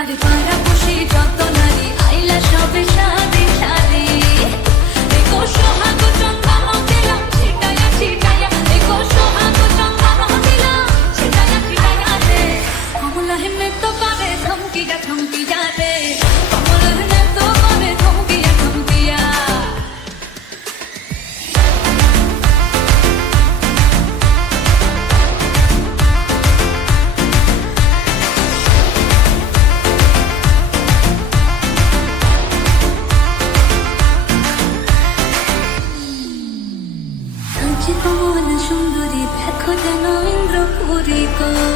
আরে পাড়া খুশি যত নারী আইলা সবে সারা people.